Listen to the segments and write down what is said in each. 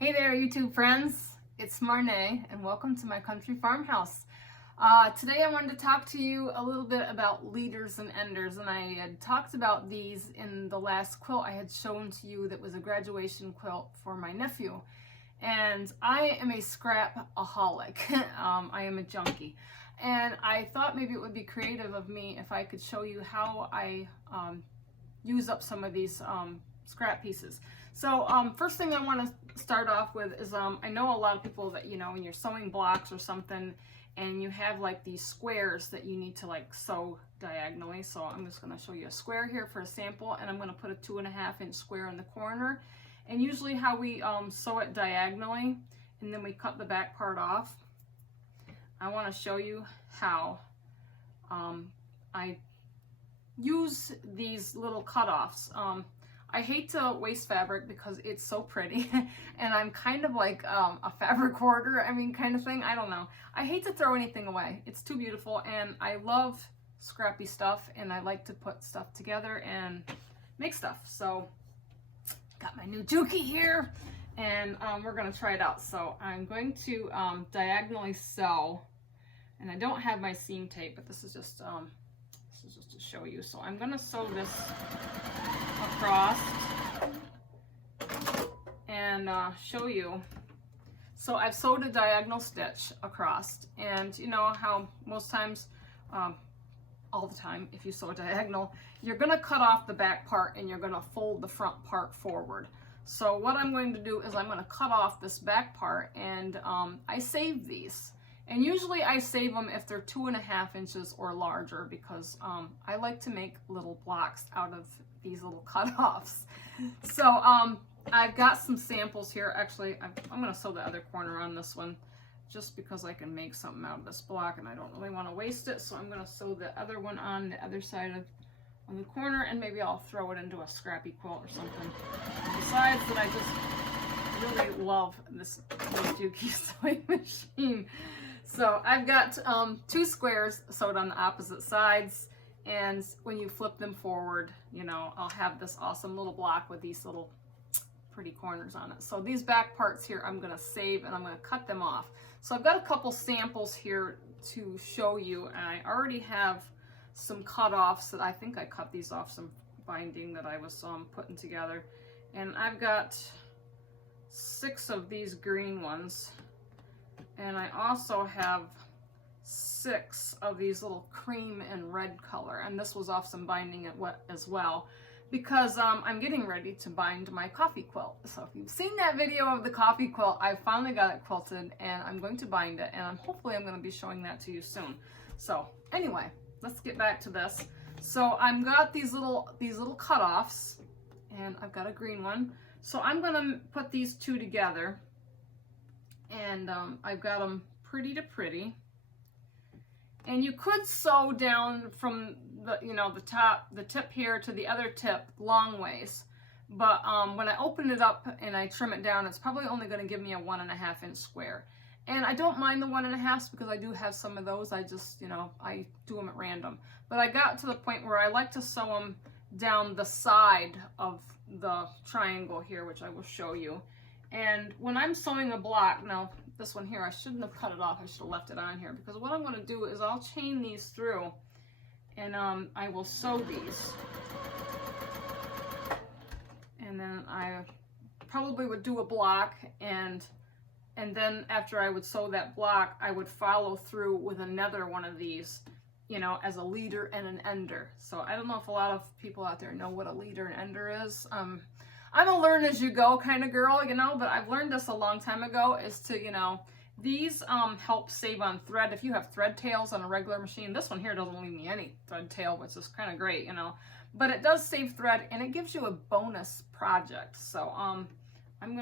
Hey there, YouTube friends. It's Marnay, and welcome to my country farmhouse. Today I wanted to talk to you a little bit about leaders and enders, and I had talked about these in the last quilt I had shown to you that was a graduation quilt for my nephew. And I am a scrapaholic. I am a junkie. And I thought maybe it would be creative of me if I could show you how I use up some of these scrap pieces. So first thing I want to start off with is I know a lot of people that, when you're sewing blocks or something and you have like these squares that you need to like sew diagonally. So I'm just going to show you a square here for a sample, and I'm going to put a 2.5-inch square in the corner. And usually how we sew it diagonally and then we cut the back part off. I want to show you how I use these little cutoffs. I hate to waste fabric because it's so pretty and I'm kind of like a fabric hoarder, kind of thing. I don't know. I hate to throw anything away. It's too beautiful, and I love scrappy stuff, and I like to put stuff together and make stuff. So got my new Juki here, and we're going to try it out. So I'm going to diagonally sew, and I don't have my seam tape, but this is just to show you. So I'm going to sew this across and show you. So I've sewed a diagonal stitch across, and you know how most times, all the time, if you sew a diagonal, you're going to cut off the back part and you're going to fold the front part forward. So what I'm going to do is I'm going to cut off this back part, and I save these. And usually I save them if they're 2.5 inches or larger, because I like to make little blocks out of these little cutoffs. So I've got some samples here. Actually, I'm going to sew the other corner on this one just because I can make something out of this block and I don't really want to waste it. So I'm going to sew the other one on the other side of the corner, and maybe I'll throw it into a scrappy quilt or something. Besides that, I just really love this Juki sewing machine. So I've got 2 squares sewed on the opposite sides, and when you flip them forward, I'll have this awesome little block with these little pretty corners on it. So these back parts here I'm going to save, and I'm going to cut them off. So I've got a couple samples here to show you, and I already have some cut-offs that I think I cut these off some binding that I was putting together. And I've got 6 of these green ones. And I also have 6 of these little cream and red color, and this was off some binding as well, because I'm getting ready to bind my coffee quilt. So if you've seen that video of the coffee quilt, I finally got it quilted, and I'm going to bind it, and hopefully I'm going to be showing that to you soon. So anyway, let's get back to this. So I've got these little cutoffs, and I've got a green one. So I'm going to put these 2 together. And I've got them pretty to pretty. And you could sew down from the tip here to the other tip long ways. But when I open it up and I trim it down, it's probably only going to give me a 1.5-inch square. And I don't mind the 1.5s because I do have some of those. I just, I do them at random. But I got to the point where I like to sew them down the side of the triangle here, which I will show you. And when I'm sewing a block, now this one here, I shouldn't have cut it off, I should have left it on here, because what I'm going to do is I'll chain these through, and I will sew these. And then I probably would do a block, and then after I would sew that block, I would follow through with another one of these, as a leader and an ender. So I don't know if a lot of people out there know what a leader and ender is. I'm a learn as you go kind of girl, but I've learned this a long time ago, is to, these help save on thread. If you have thread tails on a regular machine, this one here doesn't leave me any thread tail, which is kind of great, but it does save thread, and it gives you a bonus project. So I'm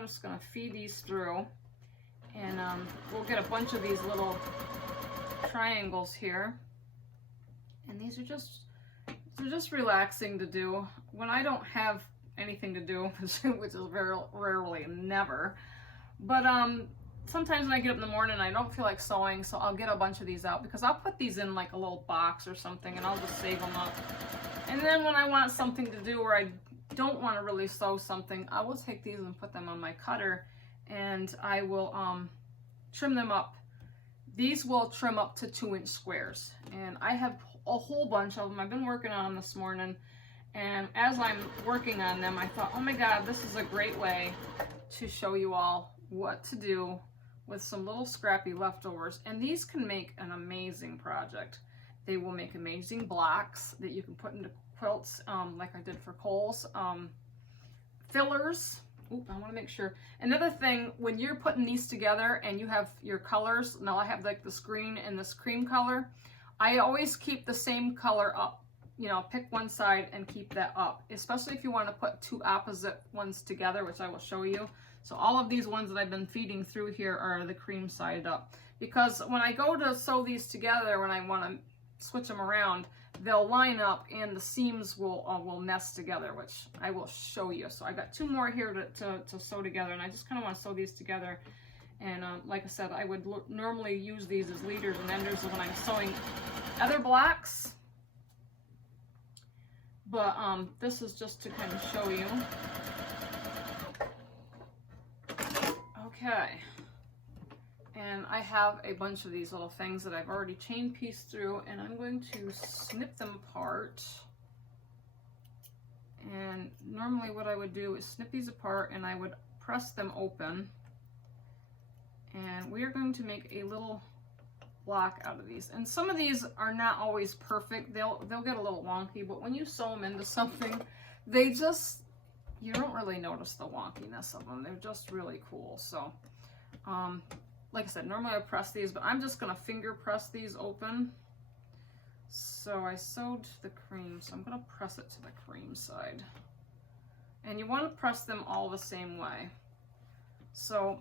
just going to feed these through, and we'll get a bunch of these little triangles here. And these are just relaxing to do when I don't have anything to do, which is very rarely never. But sometimes when I get up in the morning, I don't feel like sewing, so I'll get a bunch of these out, because I'll put these in like a little box or something, and I'll just save them up. And then when I want something to do where I don't want to really sew something, I will take these and put them on my cutter and I will trim them up. These will trim up to 2-inch squares, and I have a whole bunch of them. I've been working on them this morning, and as I'm working on them, I thought, oh my God, this is a great way to show you all what to do with some little scrappy leftovers. And these can make an amazing project. They will make amazing blocks that you can put into quilts, like I did for Cole's. Fillers. Oop, I want to make sure. Another thing, when you're putting these together and you have your colors, now I have like this green and this cream color, I always keep the same color up. You know, pick one side and keep that up, especially if you want to put two opposite ones together, which I will show you. So all of these ones that I've been feeding through here are the cream side up, because when I go to sew these together, when I want to switch them around, they'll line up and the seams will nest together, which I will show you. So I got 2 more here to sew together, and I just kind of want to sew these together. And like I said, I would normally use these as leaders and enders when I'm sewing other blocks, but this is just to kind of show you. Okay. And I have a bunch of these little things that I've already chain pieced through, and I'm going to snip them apart. And normally what I would do is snip these apart and I would press them open. And we are going to make a little block out of these. And some of these are not always perfect. They'll get a little wonky, but when you sew them into something, they just, you don't really notice the wonkiness of them. They're just really cool. So, like I said, normally I press these, but I'm just going to finger press these open. So I sewed the cream, so I'm going to press it to the cream side. And you want to press them all the same way. So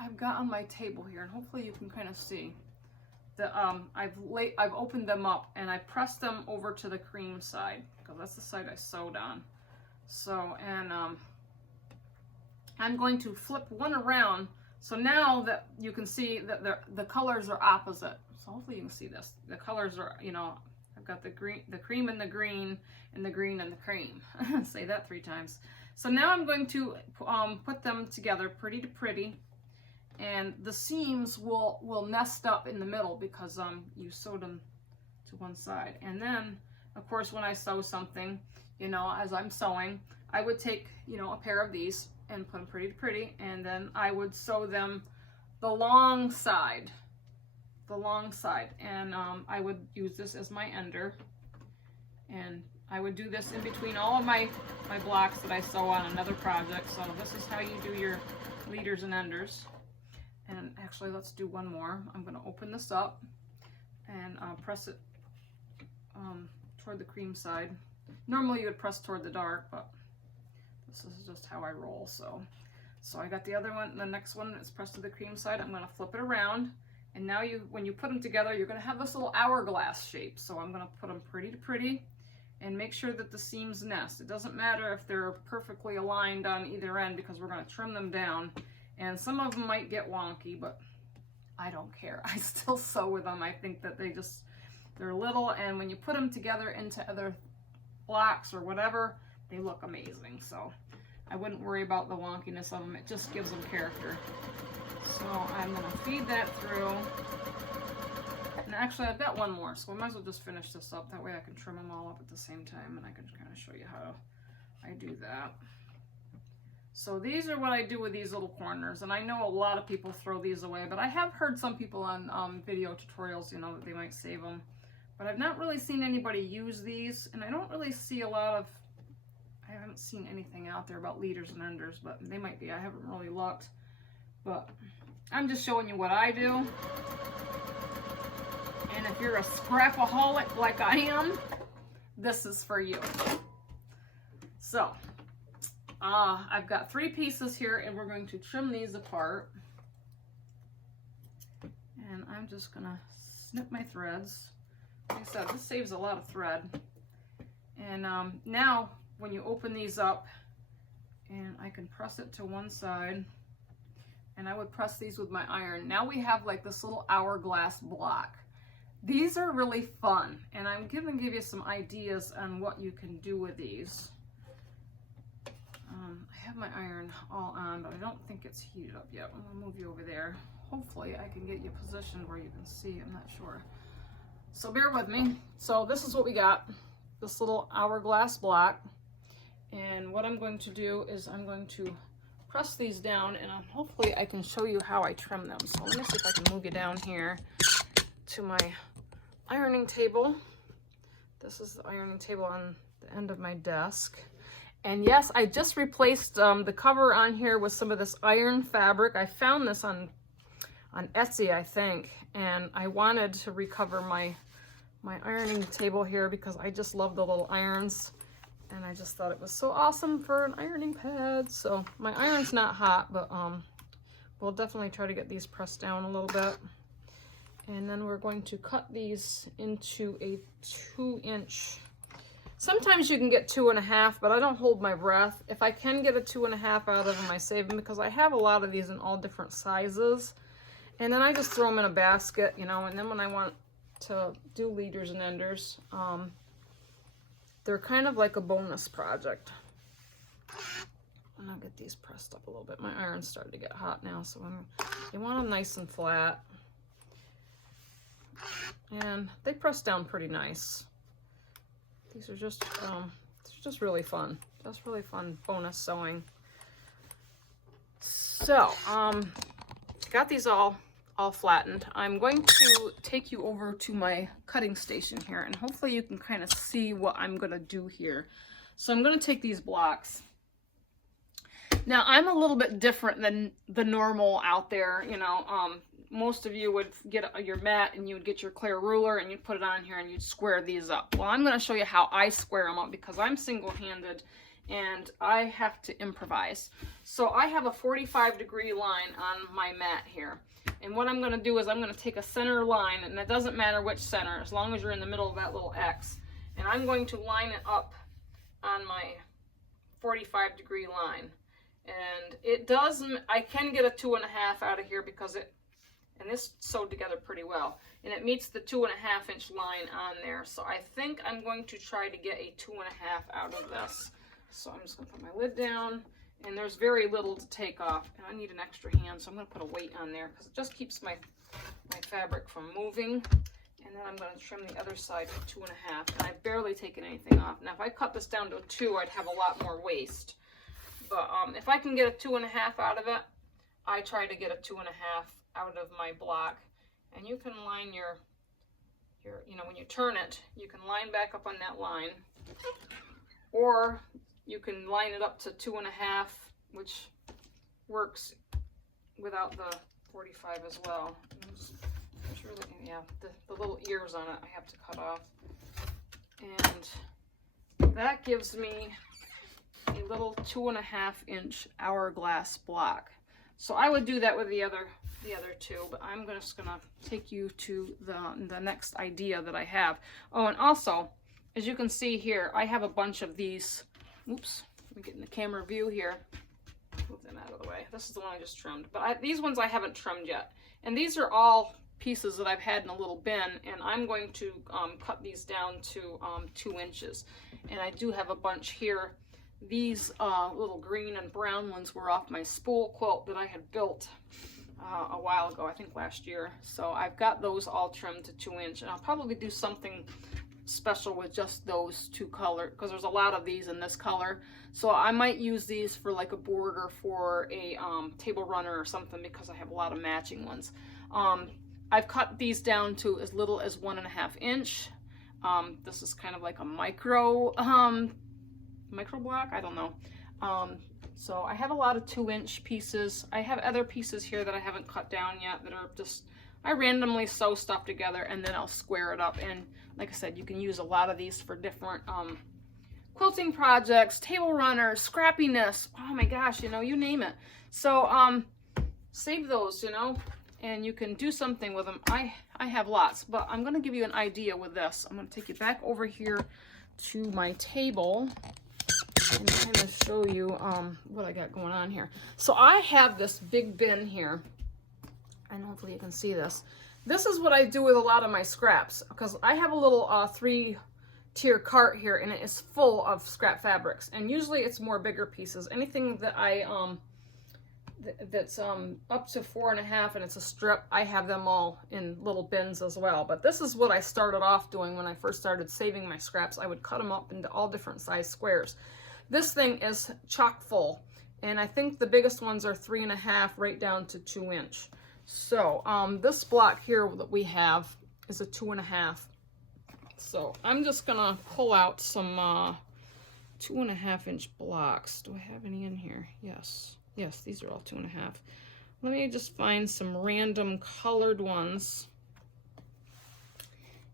I've got on my table here, and hopefully you can kind of see that I've opened them up and I pressed them over to the cream side, because that's the side I sewed on. So, and I'm going to flip one around. So now that you can see that the colors are opposite. So hopefully you can see this. The colors are, you know, I've got the cream and the green, and the green and the cream. Say that 3 times. So now I'm going to put them together pretty to pretty. And the seams will nest up in the middle because you sewed them to one side. And then, of course, when I sew something, you know, as I'm sewing, I would take, you know, a pair of these and put them pretty to pretty, and then I would sew them the long side, and I would use this as my ender, and I would do this in between all of my blocks that I sew on another project. So this is how you do your leaders and enders. And actually, let's do one more. I'm going to open this up and press it toward the cream side. Normally you would press toward the dark, but this is just how I roll. So I got the other one. The next one is pressed to the cream side. I'm going to flip it around, and now when you put them together, you're going to have this little hourglass shape. So I'm going to put them pretty to pretty and make sure that the seams nest. It doesn't matter if they're perfectly aligned on either end, because we're going to trim them down. And some of them might get wonky, but I don't care. I still sew with them. I think that they're little, and when you put them together into other blocks or whatever, they look amazing. So I wouldn't worry about the wonkiness of them. It just gives them character. So I'm going to feed that through. And actually, I've got one more, so I might as well just finish this up. That way I can trim them all up at the same time, and I can kind of show you how I do that. So these are what I do with these little corners, and I know a lot of people throw these away, but I have heard some people on video tutorials, you know, that they might save them. But I've not really seen anybody use these, and I don't really see I haven't seen anything out there about leaders and enders, but they might be. I haven't really looked, but I'm just showing you what I do. And if you're a scrapaholic like I am, this is for you. So, I've got 3 pieces here, and we're going to trim these apart. And I'm just gonna snip my threads. Like I said, this saves a lot of thread. And now, when you open these up, and I can press it to one side, and I would press these with my iron. Now we have like this little hourglass block. These are really fun, and I'm going to give you some ideas on what you can do with these. I have my iron all on, but I don't think it's heated up yet. I'm gonna move you over there. Hopefully I can get you positioned where you can see. I'm not sure. So bear with me. So this is what we got. This little hourglass block. And what I'm going to do is I'm going to press these down, and hopefully I can show you how I trim them. So let me see if I can move you down here to my ironing table. This is the ironing table on the end of my desk. And yes, I just replaced the cover on here with some of this iron fabric. I found this on Etsy, I think, and I wanted to recover my ironing table here because I just love the little irons, and I just thought it was so awesome for an ironing pad. So my iron's not hot, but we'll definitely try to get these pressed down a little bit. And then we're going to cut these into a 2-inch. Sometimes you can get 2.5, but I don't hold my breath. If I can get a 2.5 out of them, I save them because I have a lot of these in all different sizes. And then I just throw them in a basket, you know, and then when I want to do leaders and enders, they're kind of like a bonus project. And I'll get these pressed up a little bit. My iron's starting to get hot now, so you want them nice and flat. And they press down pretty nice. These are just really fun. Just really fun bonus sewing. So, got these all flattened. I'm going to take you over to my cutting station here, and hopefully you can kind of see what I'm going to do here. So I'm going to take these blocks. Now, I'm a little bit different than the normal out there, you know. Most of you would get your mat and you would get your clear ruler and you'd put it on here and you'd square these up. Well, I'm going to show you how I square them up because I'm single-handed and I have to improvise. So I have a 45-degree line on my mat here. And what I'm going to do is I'm going to take a center line, and it doesn't matter which center, as long as you're in the middle of that little X. And I'm going to line it up on my 45-degree line. And it does, I can get a 2.5 out of here because and this sewed together pretty well. And it meets the 2.5-inch line on there. So I think I'm going to try to get a 2.5 out of this. So I'm just going to put my lid down, and there's very little to take off. And I need an extra hand, so I'm going to put a weight on there because it just keeps my fabric from moving. And then I'm going to trim the other side to 2.5. And I've barely taken anything off. Now if I cut this down to a 2, I'd have a lot more waste. But if I can get a 2.5 out of it, I try to get a 2.5 out of my block. And you can line your, you know, when you turn it, you can line back up on that line, or you can line it up to 2.5, which works without the 45 as well. It's really, yeah, the little ears on it I have to cut off. And that gives me a little 2.5-inch hourglass block. So I would do that with the other two, but I'm just gonna take you to the next idea that I have. Oh, and also, as you can see here, I have a bunch of these. Oops, let me get in the camera view here. Move them out of the way. This is the one I just trimmed, but these ones I haven't trimmed yet. And these are all pieces that I've had in a little bin, and I'm going to cut these down to 2 inches. And I do have a bunch here. These little green and brown ones were off my spool quilt that I had built a while ago, I think last year. So I've got those all trimmed to 2 inch, and I'll probably do something special with just those two colors because there's a lot of these in this color. So I might use these for like a border for a table runner or something because I have a lot of matching ones. I've cut these down to as little as 1.5 inch. This is kind of like a micro block, I don't know. So I have a lot of 2-inch pieces. I have other pieces here that I haven't cut down yet that are just, I randomly sew stuff together and then I'll square it up. And like I said, you can use a lot of these for different quilting projects, table runners, scrappiness. Oh my gosh, you know, you name it. So save those, you know, and you can do something with them. I have lots, but I'm going to give you an idea with this. I'm going to take you back over here to my table and kind of show you what I got going on here. So I have this big bin here, and hopefully you can see this. This is what I do with a lot of my scraps, because I have a little 3-tier cart here, and it is full of scrap fabrics, and usually it's more bigger pieces. Anything that that's up to 4.5 and it's a strip, I have them all in little bins as well. But this is what I started off doing when I first started saving my scraps. I would cut them up into all different size squares. This thing is chock full, and I think the biggest ones are 3.5 right down to 2 inch. So this block here that we have is a 2.5. So I'm just gonna pull out some 2.5 inch blocks. Do I have any in here? Yes. Yes, these are all 2.5. Let me just find some random colored ones.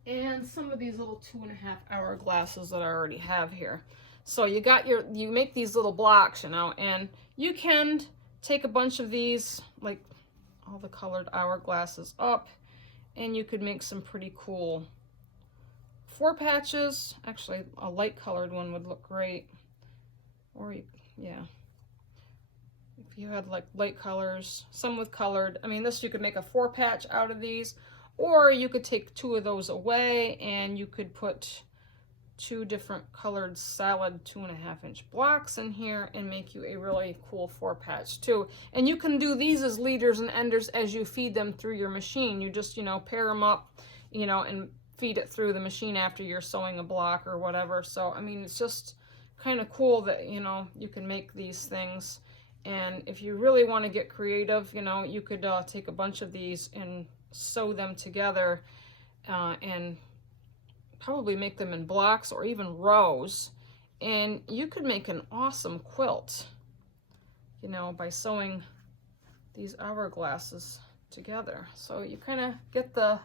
And some of these little 2.5 hourglasses that I already have here. So you make these little blocks, you know, and you can take a bunch of these, like all the colored hourglasses up, and you could make some pretty cool 4 patches. Actually, a light colored one would look great. Or yeah. If you had like light colors, some with colored, I mean, this you could make a 4 patch out of these, or you could take 2 of those away and you could put 2 different colored solid 2.5 inch blocks in here and make you a really cool 4 patch too. And you can do these as leaders and enders as you feed them through your machine. You just, you know, pair them up, you know, and feed it through the machine after you're sewing a block or whatever. So, I mean, it's just kind of cool that, you know, you can make these things. And if you really want to get creative, you know, you could take a bunch of these and sew them together and probably make them in blocks or even rows. And you could make an awesome quilt, you know, by sewing these hourglasses together. So you kind of get the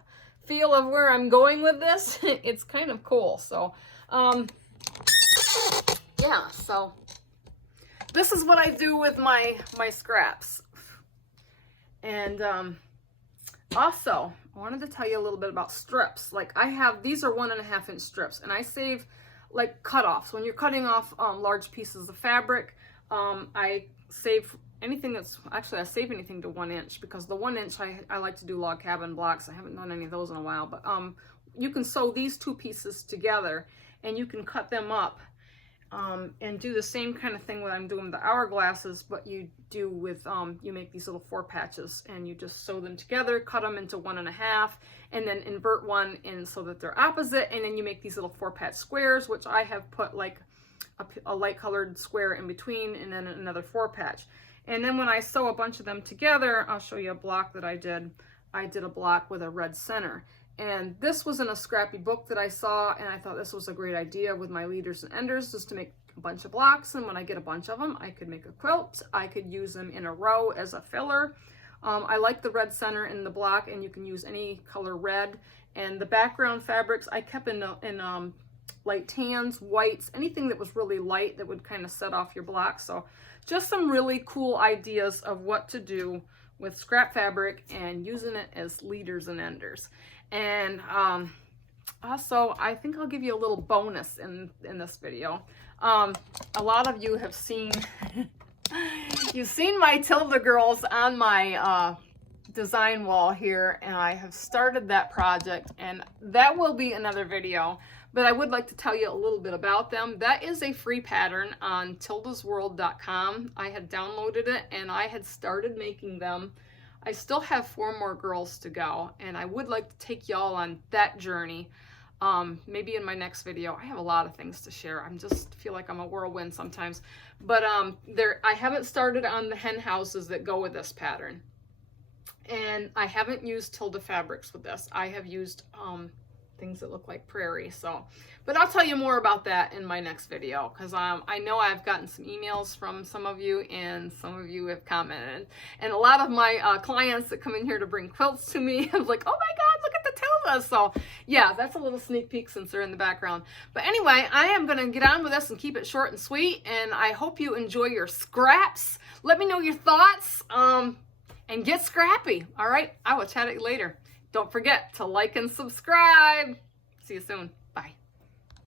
feel of where I'm going with this. It's kind of cool. So, yeah, so this is what I do with my scraps. And also, I wanted to tell you a little bit about strips. Like I have, these are 1.5 inch strips, and I save like cutoffs. When you're cutting off large pieces of fabric, I save anything that's, actually I save anything to 1 inch, because the 1 inch I like to do log cabin blocks. I haven't done any of those in a while, but you can sew these 2 pieces together and you can cut them up and do the same kind of thing when I'm doing the hourglasses, but you do with, you make these little 4 patches and you just sew them together, cut them into 1.5, and then invert one in so that they're opposite, and then you make these little 4 patch squares, which I have put like a light colored square in between and then another 4 patch. And then when I sew a bunch of them together, I'll show you a block that I did. I did a block with a red center. And this was in a scrappy book that I saw, and I thought this was a great idea with my leaders and enders, just to make a bunch of blocks. And when I get a bunch of them, I could make a quilt. I could use them in a row as a filler. I like the red center in the block, and you can use any color red. And the background fabrics I kept in light tans, whites, anything that was really light that would kind of set off your block. So just some really cool ideas of what to do with scrap fabric and using it as leaders and enders. And also, I think I'll give you a little bonus in this video. A lot of you have seen, you've seen my Tilda girls on my design wall here, and I have started that project, and that will be another video. But I would like to tell you a little bit about them. That is a free pattern on tildasworld.com. I had downloaded it and I had started making them. I still have 4 more girls to go, and I would like to take y'all on that journey. Maybe in my next video. I have a lot of things to share. I just feel like I'm a whirlwind sometimes. But I haven't started on the hen houses that go with this pattern. And I haven't used Tilda fabrics with this. I have used things that look like prairie. So, but I'll tell you more about that in my next video, because I know I've gotten some emails from some of you, and some of you have commented. And a lot of my clients that come in here to bring quilts to me, I'm like, oh my God, look at the Tilda. So yeah, that's a little sneak peek since they're in the background. But anyway, I am going to get on with this and keep it short and sweet. And I hope you enjoy your scraps. Let me know your thoughts and get scrappy. All right, I will chat at you later. Don't forget to like and subscribe. See you soon.